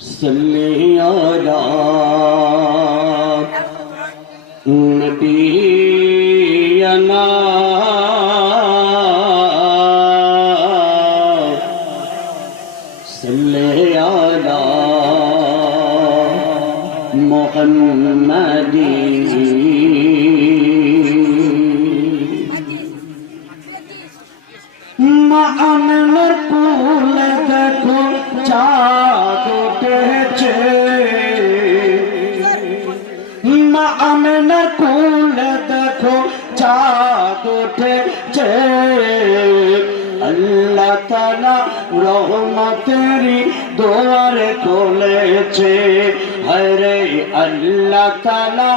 सल्ली अला नबीना सल्ली अला मुहम्मदी আমেনার কোলে দেখো চাঁদ উঠেছে, মা আমেনার কোলে দেখো চাঁদ উঠেছে। আল্লাহ তাআলা রহমতেরই দুয়ারে খুলেছে, হরে আল্লাহ তাআলা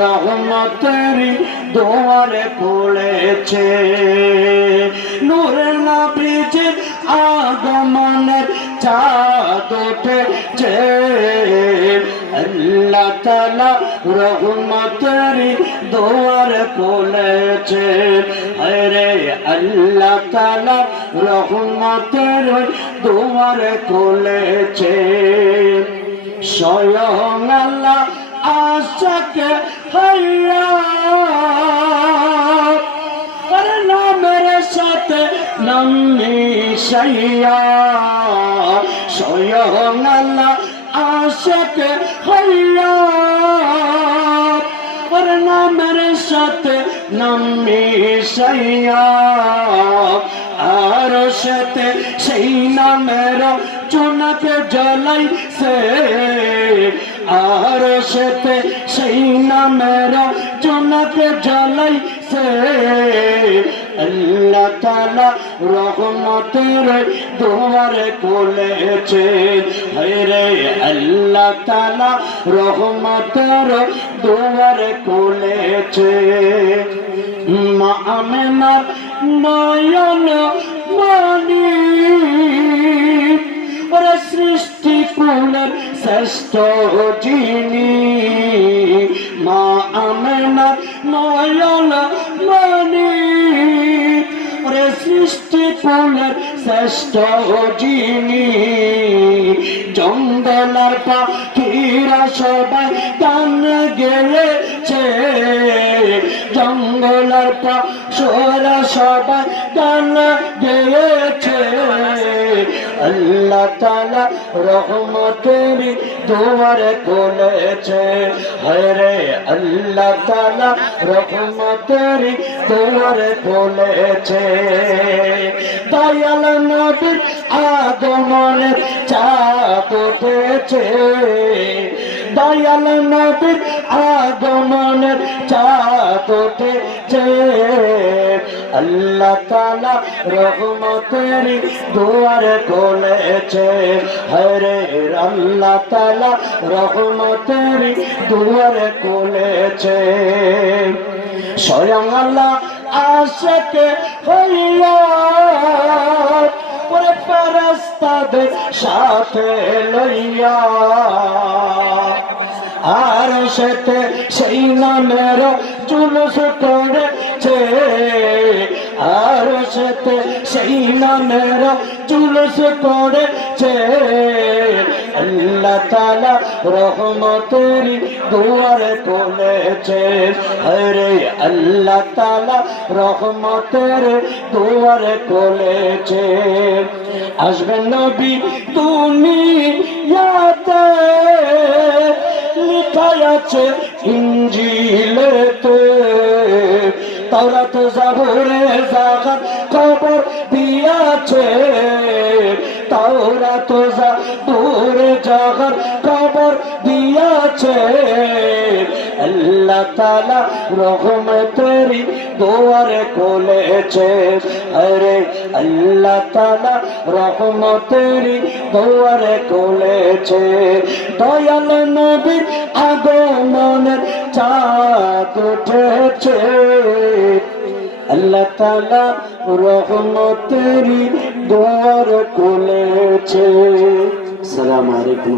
রহমতেরই দুয়ারে খুলেছে। নূরে নবীজির আগমনের চাঁদ উঠেছে, আল্লাহ তাআলা রহমতেরই দুয়ার খুলেছে, হরে আল্লাহ তাআলা রহমতের দুয়ার খুলেছে। স্বয়ং আল্লাহ আশাকে হাইয়া নামের সাথে নাম মিশাইয়া, স্বয়ং আল্লাহ আশাকে হাইয়া নামের সাথে নাম মিশাইয়া, আর সাথে সেই নামের চুনাকে জ্বলাইছে, আর সাথে সেই নামের চুনাকে জ্বলাইছে। আল্লাহ তাআলা রহমতের দুয়ারে খুলেছে, হরে আল্লাহ তাআলা রহমতের দুয়ারে খুলেছে। মা আমেনার নয়ন মনি ওরে সৃষ্টি কুলের শ্রেষ্ঠ যিনি, মা আমেনার নয়ন মনি ওরে সৃষ্টি কুলের শ্রেষ্ঠ যিনি। জঙ্গলার পাখিরা সবাই গান গেয়েছে, জঙ্গলার পাখিরা সবাই গান গেয়েছে। আল্লাহ তাআলা রহমতের দুয়ারে খুলেছে, হরে আল্লাহ তাআলা রহমতের দুয়ারে খুলেছে। দয়াল নবীর আগমনের চাঁদ উঠেছে, দয়াল নবীর আগমনের চাঁদ উঠেছে। আল্লাহ তাআলা রহমতের দুয়ারে খুলেছে, হরে আল্লাহ তাআলা রহমতের দুয়ারে খুলেছে। স্বয়ং আল্লাহ আশাকে হইয়া ওরে ফেরেশতাদের সাথে লইয়া, আর সাথে সেই নামের জুলুস করেছে, আর সাথে সেই নামের জুলুস করেছে। আল্লাহ তাআলা রহমতের দুয়ারে খুলেছে, হরে আল্লাহ তাআলা রহমতের দুয়ারে খুলেছে। আসবেন নবী দুনিয়াতে লেখা আছে ইনজিলেতে, তাওরাত জাবুরে জাগাত খবর দিয়াছে, তাওরাত জাবুরে জাগাত খবর দিয়াছে। আল্লাহ তাআলা রহমতের দুয়ারে খুলেছে, হরে আল্লাহ তাআলা রহমতের দুয়ারে খুলেছে। দয়াল নবীর আগমনের চাঁদ উঠেছে, আল্লাহ তাআলা রহমতের দুয়ার খুলেছে। আসসালামু আলাইকুম।